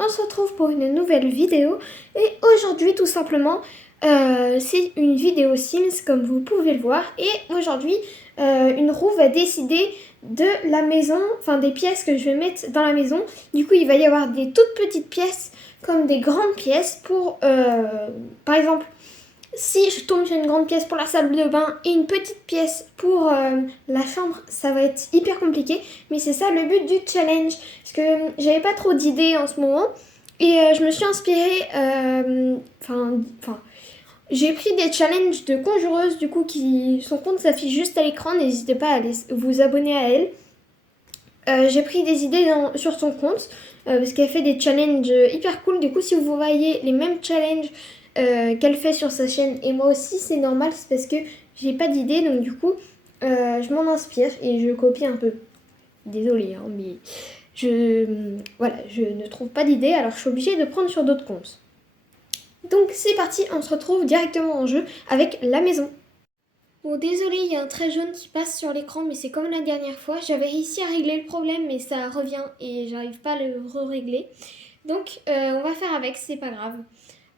on se retrouve pour une nouvelle vidéo et aujourd'hui tout simplement c'est une vidéo Sims comme vous pouvez le voir et aujourd'hui une roue va décider de la maison, enfin des pièces que je vais mettre dans la maison. Du coup il va y avoir des toutes petites pièces comme des grandes pièces pour par exemple si je tombe sur une grande pièce pour la salle de bain et une petite pièce pour la chambre, ça va être hyper compliqué. Mais c'est ça le but du challenge. Parce que j'avais pas trop d'idées en ce moment. Et je me suis inspirée. J'ai pris des challenges de conjureuse, du coup, qui son compte s'affiche juste à l'écran. N'hésitez pas à aller vous abonner à elle. J'ai pris des idées sur son compte parce qu'elle fait des challenges hyper cool. Du coup, si vous voyez les mêmes challenges qu'elle fait sur sa chaîne et moi aussi, c'est normal, c'est parce que j'ai pas d'idées. Donc, du coup, je m'en inspire et je copie un peu. Désolée, hein, mais je ne trouve pas d'idées, alors je suis obligée de prendre sur d'autres comptes. Donc, c'est parti, on se retrouve directement en jeu avec la maison. Bon, désolé, il y a un trait jaune qui passe sur l'écran, mais c'est comme la dernière fois. J'avais réussi à régler le problème, mais ça revient et j'arrive pas à le régler. Donc, on va faire avec, c'est pas grave.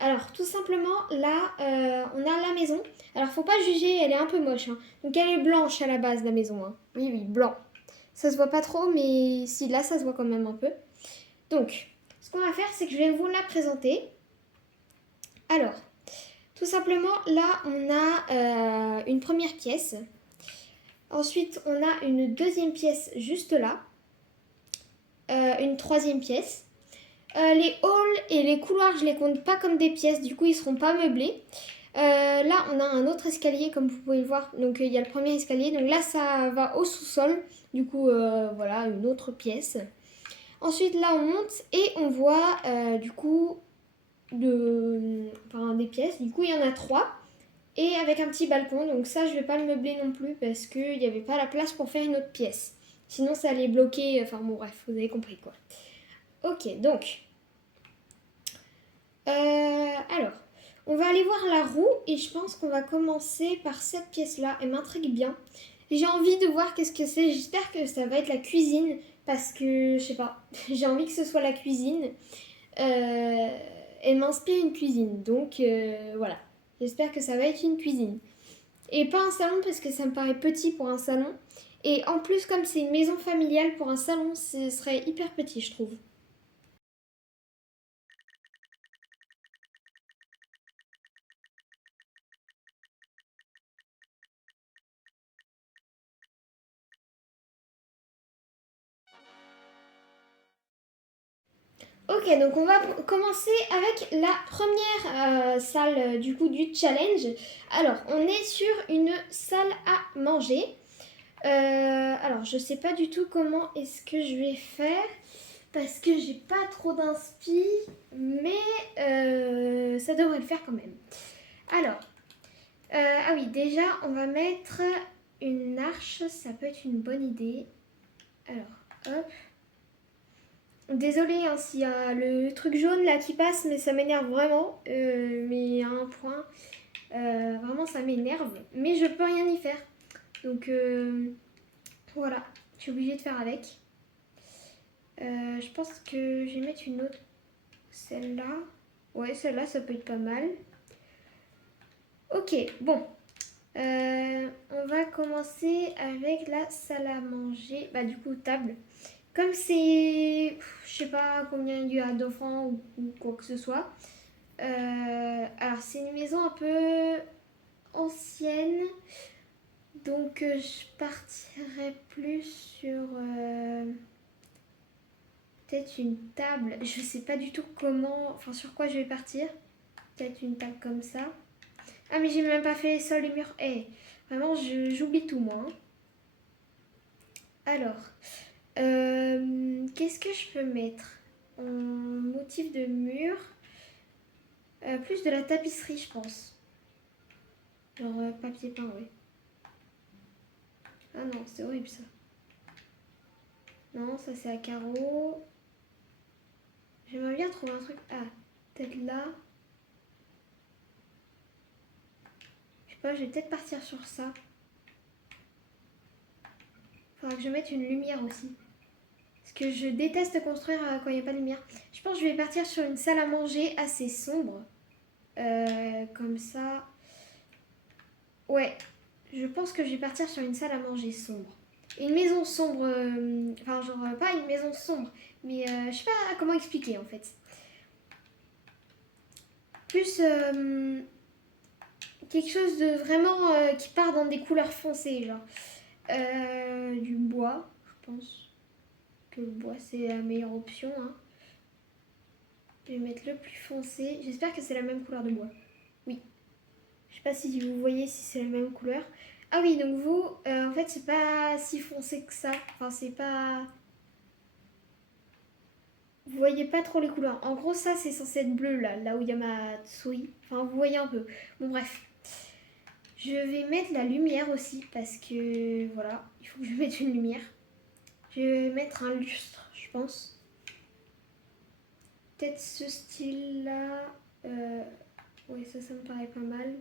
Alors, tout simplement, là, on a la maison. Alors, faut pas juger, elle est un peu moche. Hein. Donc, elle est blanche à la base, la maison. Hein. Oui, oui, blanc. Ça se voit pas trop, mais si, là, ça se voit quand même un peu. Donc, ce qu'on va faire, c'est que je vais vous la présenter. Alors, tout simplement, là, on a une première pièce. Ensuite, on a une deuxième pièce juste là. Une troisième pièce. Les halls et les couloirs, je les compte pas comme des pièces, du coup, ils seront pas meublés. Là, on a un autre escalier, comme vous pouvez le voir. Donc, il y a le premier escalier. Donc là, ça va au sous-sol. Du coup, voilà, une autre pièce. Ensuite, là, on monte et on voit, du coup, des pièces. Du coup, il y en a 3. Et avec un petit balcon, donc ça je vais pas le meubler non plus parce qu'il n'y avait pas la place pour faire une autre pièce. Sinon ça allait bloquer, enfin bon bref, vous avez compris quoi. Ok, donc, alors, on va aller voir la roue et je pense qu'on va commencer par cette pièce-là, elle m'intrigue bien. J'ai envie de voir qu'est-ce que c'est, j'espère que ça va être la cuisine parce que, je sais pas, j'ai envie que ce soit la cuisine. Elle m'inspire une cuisine, donc voilà, j'espère que ça va être une cuisine. Et pas un salon parce que ça me paraît petit pour un salon. Et en plus, comme c'est une maison familiale, pour un salon, ce serait hyper petit, je trouve. Ok, donc on va commencer avec la première salle du coup du challenge. Alors, on est sur une salle à manger. Alors, je sais pas du tout comment est-ce que je vais faire parce que j'ai pas trop d'inspi, mais ça devrait le faire quand même. Alors, ah oui, déjà, on va mettre une arche, ça peut être une bonne idée. Alors, hop. Désolée hein, s'il y a le truc jaune là qui passe, mais ça m'énerve vraiment. Mais à un point, vraiment ça m'énerve. Mais je peux rien y faire. Donc voilà, je suis obligée de faire avec. Je pense que je vais mettre une autre. Celle-là. Ouais, celle-là, ça peut être pas mal. Ok, bon. On va commencer avec la salle à manger. Bah du coup, table. Comme c'est, je sais pas combien il y a d'enfants ou quoi que ce soit. Alors c'est une maison un peu ancienne. Donc je partirais plus sur peut-être une table. Je sais pas du tout comment, enfin sur quoi je vais partir. Peut-être une table comme ça. Ah mais j'ai même pas fait sol et murs. Eh, vraiment j'oublie tout moi. Hein. Alors, qu'est-ce que je peux mettre en motif de mur? Plus de la tapisserie, je pense. Genre papier peint, ouais. Ah non, c'est horrible ça. Non, ça c'est à carreaux. J'aimerais bien trouver un truc. Ah, peut-être là. Je sais pas, je vais peut-être partir sur ça. Faudra que je mette une lumière aussi. Parce que je déteste construire quand il n'y a pas de lumière. Je pense que je vais partir sur une salle à manger assez sombre. Comme ça. Ouais, je pense que je vais partir sur une salle à manger sombre. Une maison sombre, enfin genre pas une maison sombre, mais je sais pas comment expliquer en fait. Plus quelque chose de vraiment qui part dans des couleurs foncées, genre du bois, je pense que le bois c'est la meilleure option. Hein. Je vais mettre le plus foncé, j'espère que c'est la même couleur de bois. Oui, je sais pas si vous voyez si c'est la même couleur. Ah oui, donc vous, en fait c'est pas si foncé que ça, enfin c'est pas... Vous voyez pas trop les couleurs. En gros, ça, c'est censé être bleu, là où il y a ma souris. Enfin, vous voyez un peu. Bon, bref. Je vais mettre la lumière aussi, parce que, voilà, il faut que je mette une lumière. Je vais mettre un lustre, je pense. Peut-être ce style-là. Ouais, ça me paraît pas mal.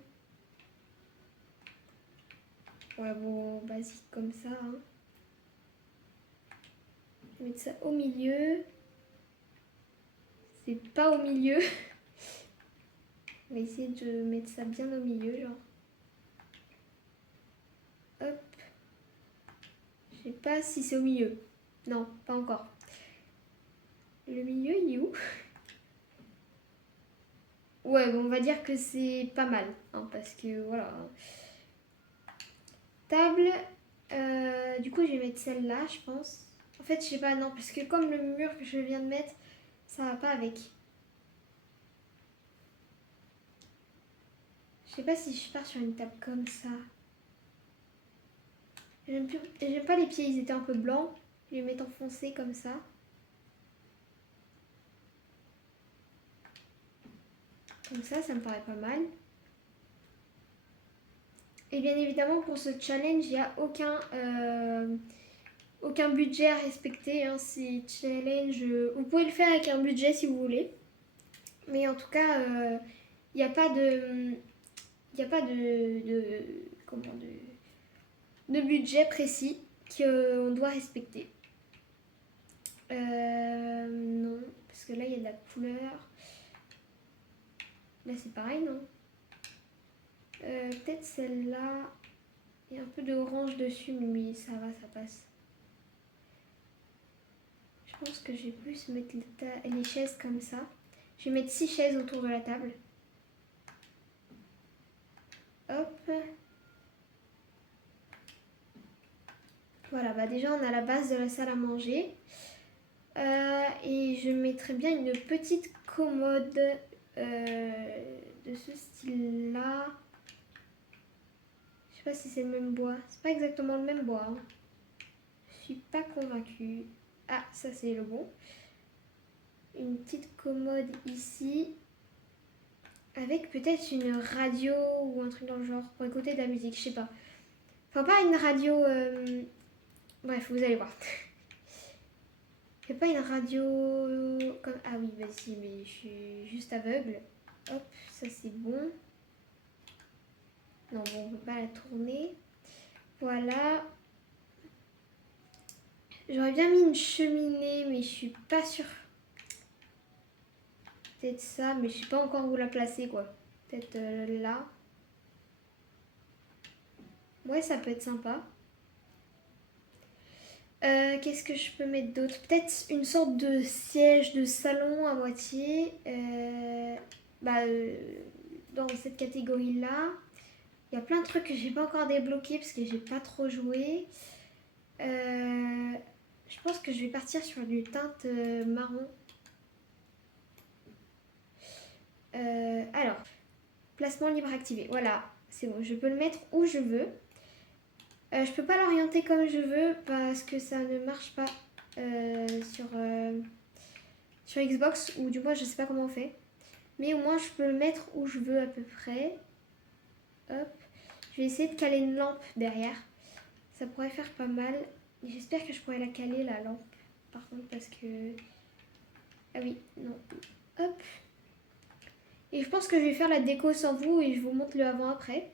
Ouais, bon, basique comme ça. Hein. Je vais mettre ça au milieu. C'est pas au milieu. On va essayer de mettre ça bien au milieu, genre. Hop. Je sais pas si c'est au milieu. Non, pas encore. Le milieu, il est où? Ouais, bon, on va dire que c'est pas mal. Hein, parce que, voilà. Table. Du coup, je vais mettre celle-là, je pense. En fait, je sais pas, non, parce que comme le mur que je viens de mettre, ça va pas avec. Je sais pas si je pars sur une table comme ça. J'aime pas les pieds, ils étaient un peu blancs. Je vais les mettre en foncé comme ça. Comme ça me paraît pas mal. Et bien évidemment, pour ce challenge, il n'y a aucun budget à respecter. Hein. C'est challenge. Vous pouvez le faire avec un budget si vous voulez. Mais en tout cas, il n'y a pas de. Il n'y a pas de budget précis qu'on doit respecter. Non, parce que là il y a de la couleur. Là c'est pareil, non? Peut-être celle-là. Il y a un peu d'orange dessus, mais ça va, ça passe. Je pense que je vais plus mettre les chaises comme ça. Je vais mettre 6 chaises autour de la table. Hop. Voilà, bah déjà on a la base de la salle à manger. Et je mettrai bien une petite commode de ce style-là. Je sais pas si c'est le même bois. C'est pas exactement le même bois. Hein. Je suis pas convaincue. Ah, ça c'est le bon. Une petite commode ici. Avec peut-être une radio ou un truc dans le genre pour écouter de la musique, je sais pas. Enfin, pas une radio. Bref, vous allez voir. Il n'y a pas une radio comme. Ah oui, bah si, mais je suis juste aveugle. Hop, ça c'est bon. Non, bon, on ne peut pas la tourner. Voilà. J'aurais bien mis une cheminée, mais je suis pas sûre. Peut-être ça, mais je sais pas encore où la placer, quoi. Peut-être là. Ouais, ça peut être sympa. Qu'est-ce que je peux mettre d'autre? Peut-être une sorte de siège de salon à moitié. Dans cette catégorie-là. Il y a plein de trucs que j'ai pas encore débloqués parce que j'ai pas trop joué. Je pense que je vais partir sur du teinte marron. Alors, placement libre activé. Voilà, c'est bon, je peux le mettre où je veux. Je peux pas l'orienter comme je veux parce que ça ne marche pas sur Xbox, ou du moins je sais pas comment on fait. Mais au moins je peux le mettre où je veux à peu près. Hop. Je vais essayer de caler une lampe derrière. Ça pourrait faire pas mal. J'espère que je pourrais la caler la lampe. Par contre parce que... Ah oui, non. Hop. Et je pense que je vais faire la déco sans vous et je vous montre le avant-après.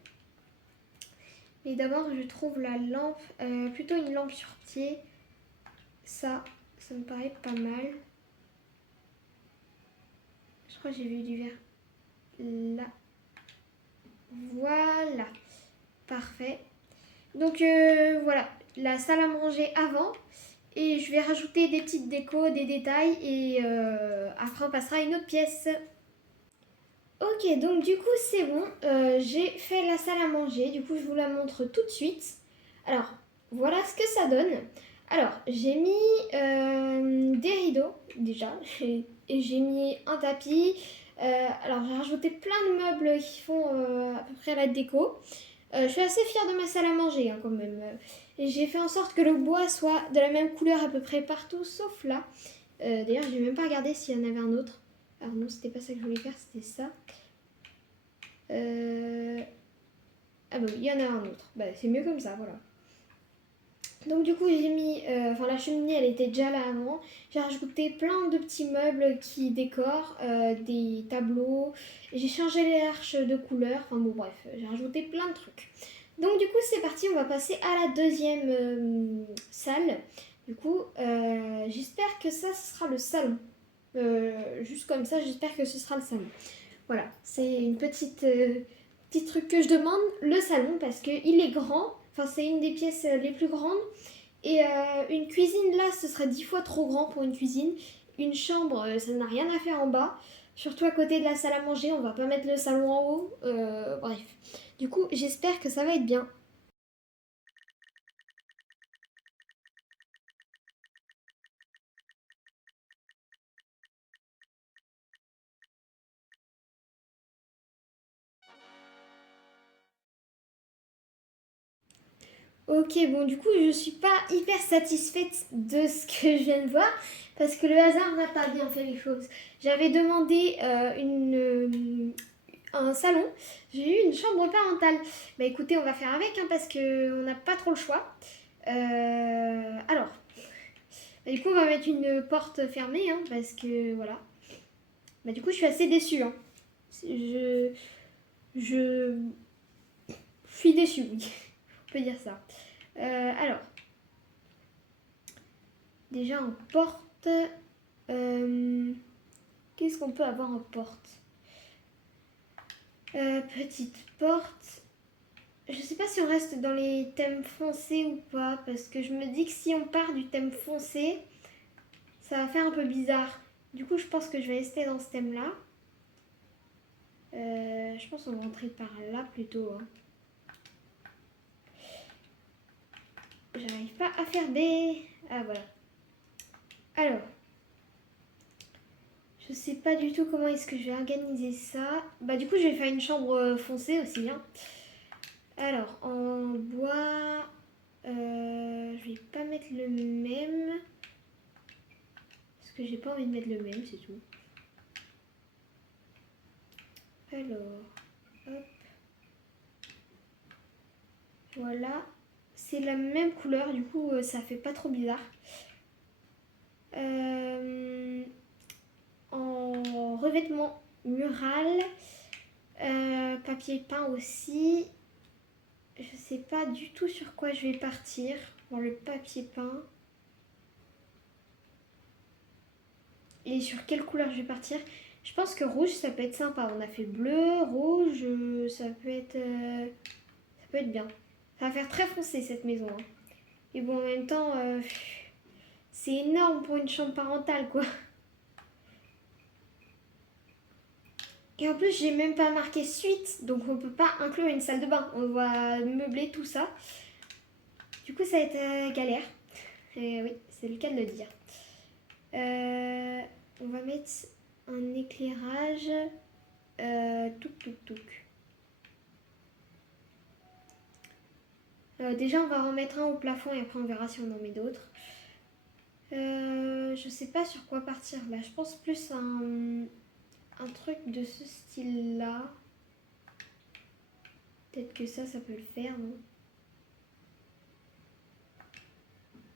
Mais d'abord je trouve la lampe, plutôt une lampe sur pied. Ça, Ça me paraît pas mal. Je crois que j'ai vu du vert là. Voilà. Parfait. Donc voilà, la salle à manger avant. Et je vais rajouter des petites décos, des détails. Et après, on passera à une autre pièce. Ok, donc du coup, c'est bon. J'ai fait la salle à manger. Du coup, je vous la montre tout de suite. Alors, voilà ce que ça donne. Alors, j'ai mis des rideaux, déjà. Et j'ai mis un tapis. Alors, j'ai rajouté plein de meubles qui font à peu près la déco. Je suis assez fière de ma salle à manger quand même. Et j'ai fait en sorte que le bois soit de la même couleur à peu près partout, sauf là. D'ailleurs, j'ai même pas regardé s'il y en avait un autre. Alors non, c'était pas ça que je voulais faire, c'était ça. Ah bah oui, il y en a un autre. Bah c'est mieux comme ça, voilà. Donc du coup j'ai mis, la cheminée elle était déjà là avant. J'ai rajouté plein de petits meubles qui décorent, des tableaux. J'ai changé les arches de couleur. Enfin bon bref, j'ai rajouté plein de trucs. Donc du coup c'est parti, on va passer à la deuxième salle. Du coup j'espère que ça ce sera le salon. Juste comme ça, j'espère que ce sera le salon. Voilà, c'est une petit truc que je demande, le salon, parce qu'il est grand. Enfin, c'est une des pièces les plus grandes. Et une cuisine, là, ce serait 10 fois trop grand pour une cuisine. Une chambre, ça n'a rien à faire en bas. Surtout à côté de la salle à manger, on va pas mettre le salon en haut. Bref. Du coup, j'espère que ça va être bien. Ok, bon, du coup, je suis pas hyper satisfaite de ce que je viens de voir parce que le hasard n'a pas bien fait les choses. J'avais demandé un salon, j'ai eu une chambre parentale. Bah écoutez, on va faire avec parce qu'on n'a pas trop le choix. Alors, bah, du coup, on va mettre une porte fermée parce que voilà. Bah, du coup, je suis assez déçue. Je suis déçue, oui, on peut dire ça. Alors, déjà en porte, qu'est-ce qu'on peut avoir en porte? Petite porte. Je sais pas si on reste dans les thèmes foncés ou pas, parce que je me dis que si on part du thème foncé, ça va faire un peu bizarre. Du coup, je pense que je vais rester dans ce thème-là. Je pense qu'on va rentrer par là plutôt. J'arrive pas à faire des... Ah voilà. Alors, je sais pas du tout comment est-ce que je vais organiser ça. Bah du coup, je vais faire une chambre foncée aussi. Alors, en bois, je vais pas mettre le même. Parce que j'ai pas envie de mettre le même, c'est tout. Alors, hop. Voilà. C'est la même couleur, du coup, ça fait pas trop bizarre. En revêtement mural, papier peint aussi. Je sais pas du tout sur quoi je vais partir dans le papier peint. Et sur quelle couleur je vais partir. Je pense que rouge, ça peut être sympa. On a fait bleu, rouge, ça peut être bien. Ça va faire très foncé cette maison. Et bon, en même temps, c'est énorme pour une chambre parentale, quoi. Et en plus, j'ai même pas marqué suite, donc on peut pas inclure une salle de bain. On va meubler tout ça. Du coup, ça va être galère. Et oui, c'est le cas de le dire. On va mettre un éclairage. Touc. Déjà, on va remettre un au plafond et après on verra si on en met d'autres. Je sais pas sur quoi partir là. Je pense plus à un truc de ce style-là. Peut-être que ça peut le faire, non?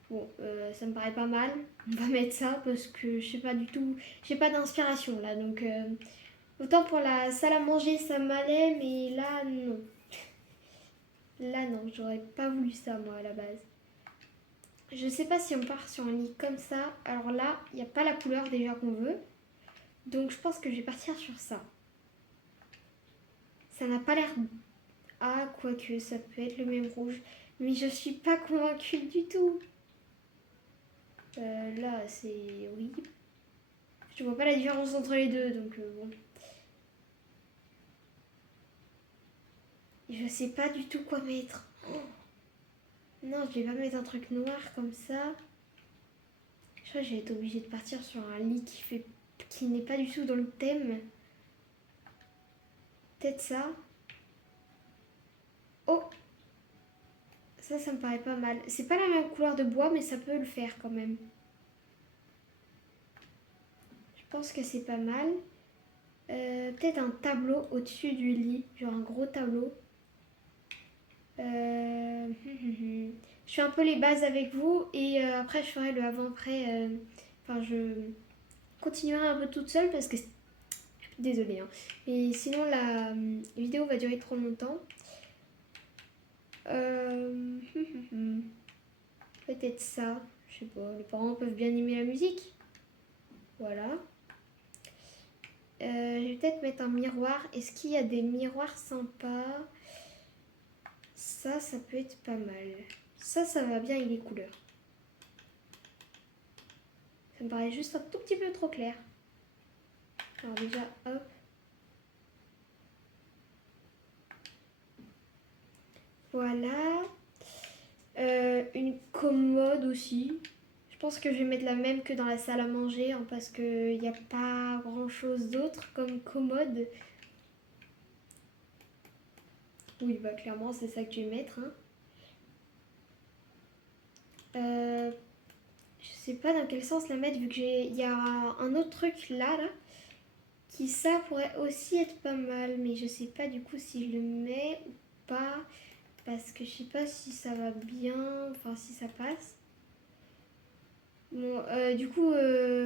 Bon, ça me paraît pas mal. On va mettre ça parce que je sais pas du tout. J'ai pas d'inspiration là. Donc, autant pour la salle à manger, ça m'allait, mais là, non. Là, non, j'aurais pas voulu ça moi à la base. Je sais pas si on part sur un lit comme ça. Alors là, il n'y a pas la couleur déjà qu'on veut. Donc je pense que je vais partir sur ça. Ça n'a pas l'air... Ah, quoique, ça peut être le même rouge. Mais je suis pas convaincue du tout. Là, c'est... Oui. Je vois pas la différence entre les deux, donc bon. Je sais pas du tout quoi mettre. Oh. Non, je vais pas mettre un truc noir comme ça. Je crois que je vais être obligée de partir sur un lit qui n'est pas du tout dans le thème. Peut-être ça. Oh, ça me paraît pas mal. C'est pas la même couleur de bois, mais ça peut le faire quand même. Je pense que c'est pas mal. Peut-être un tableau au-dessus du lit, genre un gros tableau. Je fais un peu les bases avec vous et après je ferai le avant-après. Enfin, je continuerai un peu toute seule parce que... Désolée, hein. Mais sinon la vidéo va durer trop longtemps. Peut-être ça. Je sais pas, les parents peuvent bien aimer la musique. Voilà. Je vais peut-être mettre un miroir. Est-ce qu'il y a des miroirs sympas? Ça peut être pas mal. Ça va bien avec les couleurs. Ça me paraît juste un tout petit peu trop clair. Alors déjà, hop. Voilà. Une commode aussi. Je pense que je vais mettre la même que dans la salle à manger hein, parce qu'il n'y a pas grand chose d'autre comme commode. Oui, bah clairement c'est ça que je vais mettre. Hein. Je sais pas dans quel sens la mettre vu qu'il y a un autre truc là qui ça pourrait aussi être pas mal mais je sais pas du coup si je le mets ou pas parce que je sais pas si ça va bien, enfin si ça passe. Bon, du coup,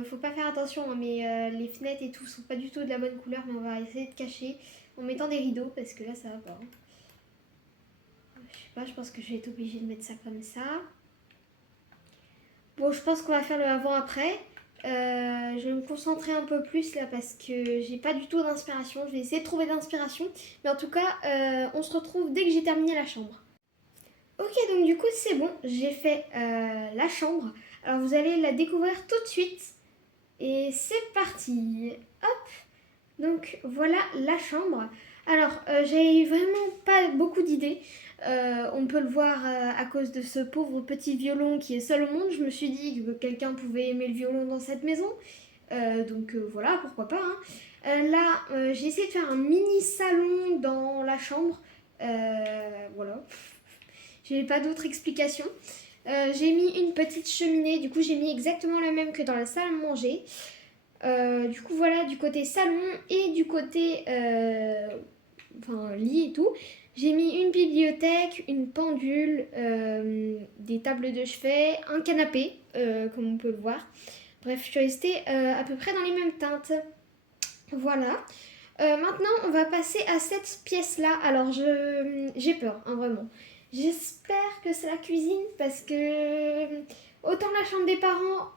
faut pas faire attention, hein, mais les fenêtres et tout sont pas du tout de la bonne couleur, mais on va essayer de cacher en mettant des rideaux parce que là ça va pas. Hein. Je sais pas, je pense que je vais être obligée de mettre ça comme ça. Bon, je pense qu'on va faire le avant-après. Je vais me concentrer un peu plus là parce que j'ai pas du tout d'inspiration. Je vais essayer de trouver d'inspiration. Mais en tout cas, on se retrouve dès que j'ai terminé la chambre. Ok, donc du coup, c'est bon. J'ai fait la chambre. Alors, vous allez la découvrir tout de suite. Et c'est parti. Hop. Donc, voilà la chambre. Alors, j'ai vraiment pas beaucoup d'idées. On peut le voir à cause de ce pauvre petit violon qui est seul au monde. Je me suis dit que quelqu'un pouvait aimer le violon dans cette maison. Donc voilà, pourquoi pas. Hein. Là, j'ai essayé de faire un mini salon dans la chambre. Voilà. J'ai pas d'autre explication. J'ai mis une petite cheminée. Du coup, j'ai mis exactement la même que dans la salle à manger. Du coup, voilà, du côté salon et du côté lit et tout. J'ai mis une bibliothèque, une pendule, des tables de chevet, un canapé, comme on peut le voir. Bref, je suis restée à peu près dans les mêmes teintes. Voilà. Maintenant, on va passer à cette pièce-là. Alors, j'ai peur, hein, vraiment. J'espère que c'est la cuisine parce que autant la chambre des parents,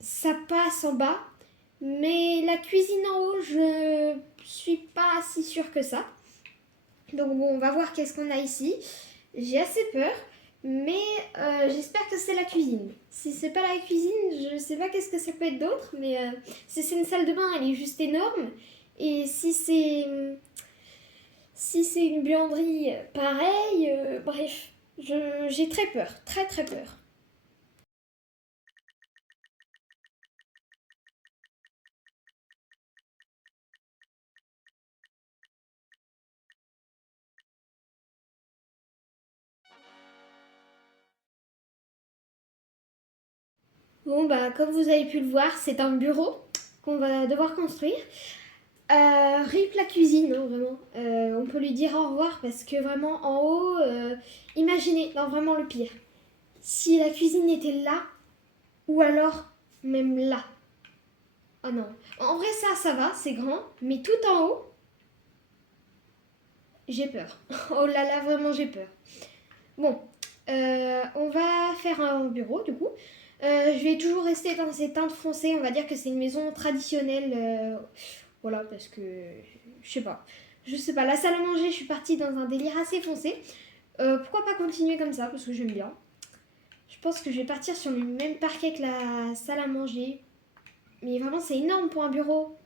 ça passe en bas. Mais la cuisine en haut, je suis pas si sûre que ça. Donc bon, on va voir qu'est-ce qu'on a ici. J'ai assez peur, mais j'espère que c'est la cuisine. Si c'est pas la cuisine, je sais pas qu'est-ce que ça peut être d'autre, mais si c'est une salle de bain, elle est juste énorme. Et si c'est une buanderie, pareil. Bref, j'ai très peur, très très peur. Bon, bah, comme vous avez pu le voir, c'est un bureau qu'on va devoir construire. Rip la cuisine, hein, vraiment. On peut lui dire au revoir parce que vraiment en haut, imaginez, non, vraiment le pire. Si la cuisine était là, ou alors même là. Oh non. En vrai, ça va, c'est grand, mais tout en haut, j'ai peur. Oh là là, vraiment, j'ai peur. Bon, On va faire un bureau du coup. Je vais toujours rester dans ces teintes foncées. On va dire que c'est une maison traditionnelle. Voilà, parce que je sais pas. Je sais pas. La salle à manger, je suis partie dans un délire assez foncé. Pourquoi pas continuer comme ça, parce que j'aime bien. Je pense que je vais partir sur le même parquet que la salle à manger. Mais vraiment, c'est énorme pour un bureau.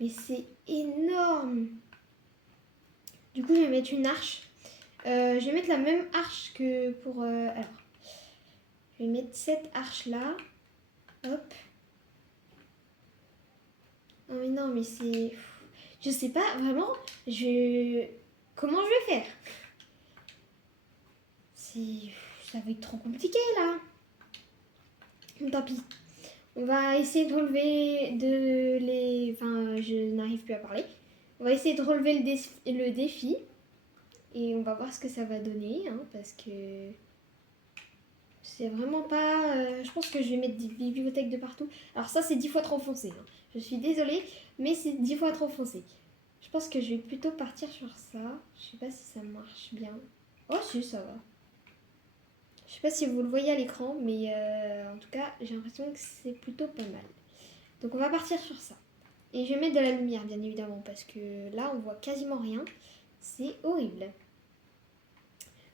Mais c'est énorme. Du coup, je vais mettre une arche. Je vais mettre la même arche que pour... alors, je vais mettre cette arche-là. Hop. Non mais non, mais c'est... Je sais pas, vraiment, comment je vais faire? C'est... Ça va être trop compliqué, là. Tant pis. On va essayer de relever Enfin, je n'arrive plus à parler. On va essayer de relever le défi. Et on va voir ce que ça va donner, hein, parce que... C'est vraiment pas... je pense que je vais mettre des bibliothèques de partout. Alors ça, c'est 10 fois trop foncé. Hein. Je suis désolée, mais c'est 10 fois trop foncé. Je pense que je vais plutôt partir sur ça. Je sais pas si ça marche bien. Oh si, ça va. Je sais pas si vous le voyez à l'écran, mais en tout cas, j'ai l'impression que c'est plutôt pas mal. Donc on va partir sur ça. Et je vais mettre de la lumière, bien évidemment, parce que là, on voit quasiment rien. C'est horrible.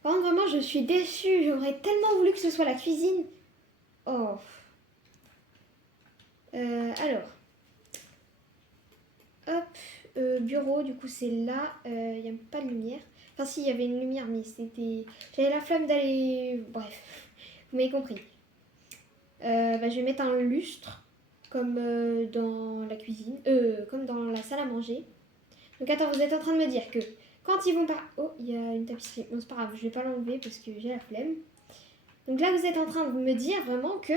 Par contre, vraiment, je suis déçue. J'aurais tellement voulu que ce soit la cuisine. Oh. Alors. Hop. Bureau, du coup, c'est là. Il n'y a pas de lumière. Enfin, si, il y avait une lumière, mais c'était... J'avais la flamme d'aller... Bref. Vous m'avez compris. Je vais mettre un lustre. Comme dans la cuisine. Comme dans la salle à manger. Donc, attends, vous êtes en train de me dire que... Quand ils vont par... Oh, il y a une tapisserie. Bon, c'est pas grave, je vais pas l'enlever parce que j'ai la flemme. Donc là, vous êtes en train de me dire vraiment que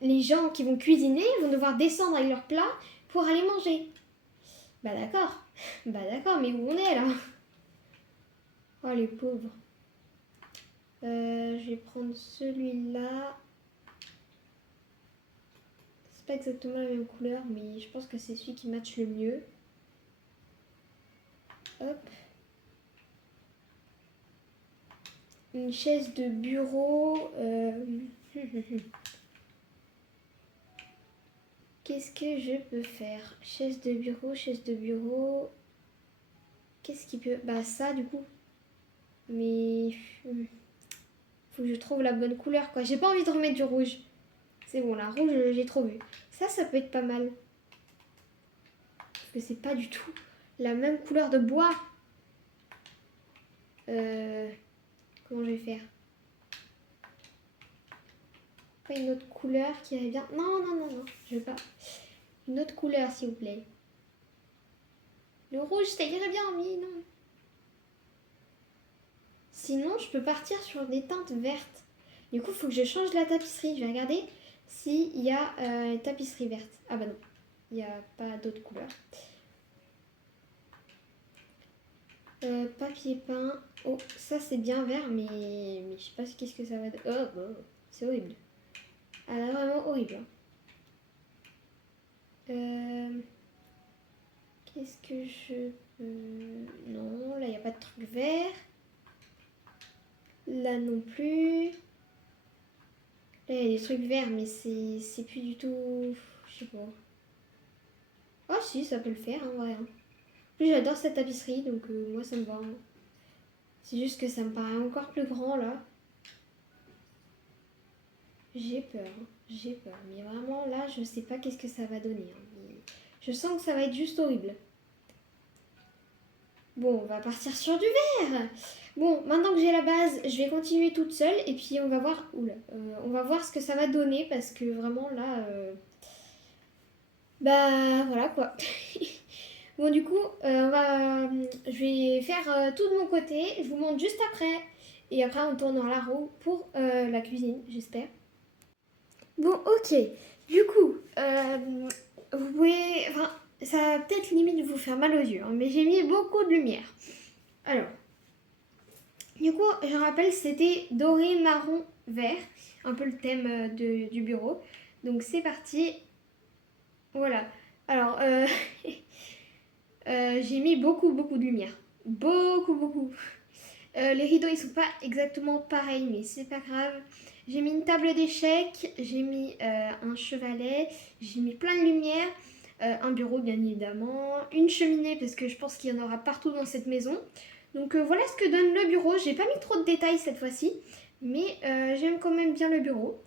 les gens qui vont cuisiner vont devoir descendre avec leur plat pour aller manger. Bah d'accord. Bah d'accord, mais où on est là? Oh les pauvres. Je vais prendre celui-là. C'est pas exactement la même couleur, mais je pense que c'est celui qui matche le mieux. Hop. Une chaise de bureau. Qu'est-ce que je peux faire? Chaise de bureau, chaise de bureau. Qu'est-ce qui peut... Bah ça du coup. Mais... Faut que je trouve la bonne couleur quoi. J'ai pas envie de remettre du rouge. C'est bon, la rouge j'ai trop vu. Ça peut être pas mal. Parce que c'est pas du tout la même couleur de bois. Comment je vais faire? Pas une autre couleur qui irait bien. Non, non, non, non. Je veux pas. Une autre couleur s'il vous plaît. Le rouge ça irait bien, mais non. Sinon, je peux partir sur des teintes vertes. Du coup, il faut que je change la tapisserie. Je vais regarder s'il y a une tapisserie verte. Ah bah non, il n'y a pas d'autres couleurs. Papier peint. Oh, ça c'est bien vert, mais je sais pas qu'est-ce que ça va... Oh, bah, c'est horrible. Ah là, vraiment horrible. Qu'est-ce que je peux... Non, là, il n'y a pas de truc vert. Là non plus. Là, il y a des trucs verts, mais c'est plus du tout... Je sais pas. Ah si, ça peut le faire, en vrai. En plus, j'adore cette tapisserie, donc moi, ça me va. Hein. C'est juste que ça me paraît encore plus grand, là. J'ai peur. Hein. J'ai peur. Mais vraiment, là, je sais pas qu'est-ce que ça va donner. Hein. Mais je sens que ça va être juste horrible. Bon, on va partir sur du vert. Bon, maintenant que j'ai la base, je vais continuer toute seule et puis on va voir. Oula, on va voir ce que ça va donner parce que vraiment là, bah voilà quoi. Bon du coup, je vais faire tout de mon côté. Je vous montre juste après et après on tournera la roue pour la cuisine, j'espère. Bon, ok. Du coup, vous pouvez, enfin, ça va peut-être limite vous faire mal aux yeux, hein, mais j'ai mis beaucoup de lumière. Alors. Du coup, je rappelle, c'était doré, marron, vert, un peu le thème du bureau. Donc c'est parti. Voilà. Alors, j'ai mis beaucoup de lumière. Beaucoup, beaucoup. Les rideaux, ils sont pas exactement pareils, mais c'est pas grave. J'ai mis une table d'échecs, j'ai mis un chevalet, j'ai mis plein de lumière, un bureau bien évidemment, une cheminée parce que je pense qu'il y en aura partout dans cette maison. Donc voilà ce que donne le bureau. J'ai pas mis trop de détails cette fois-ci, mais j'aime quand même bien le bureau.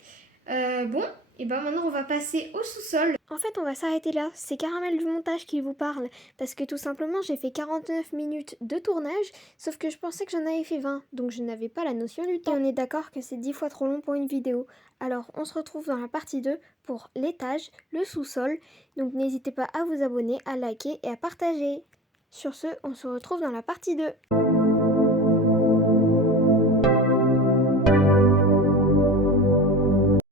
Bon, et ben maintenant on va passer au sous-sol. En fait, on va s'arrêter là. C'est Caramel du montage qui vous parle. Parce que tout simplement, j'ai fait 49 minutes de tournage, sauf que je pensais que j'en avais fait 20, donc je n'avais pas la notion du temps. Et on est d'accord que c'est 10 fois trop long pour une vidéo. Alors, on se retrouve dans la partie 2 pour l'étage, le sous-sol. Donc n'hésitez pas à vous abonner, à liker et à partager. Sur ce, on se retrouve dans la partie 2.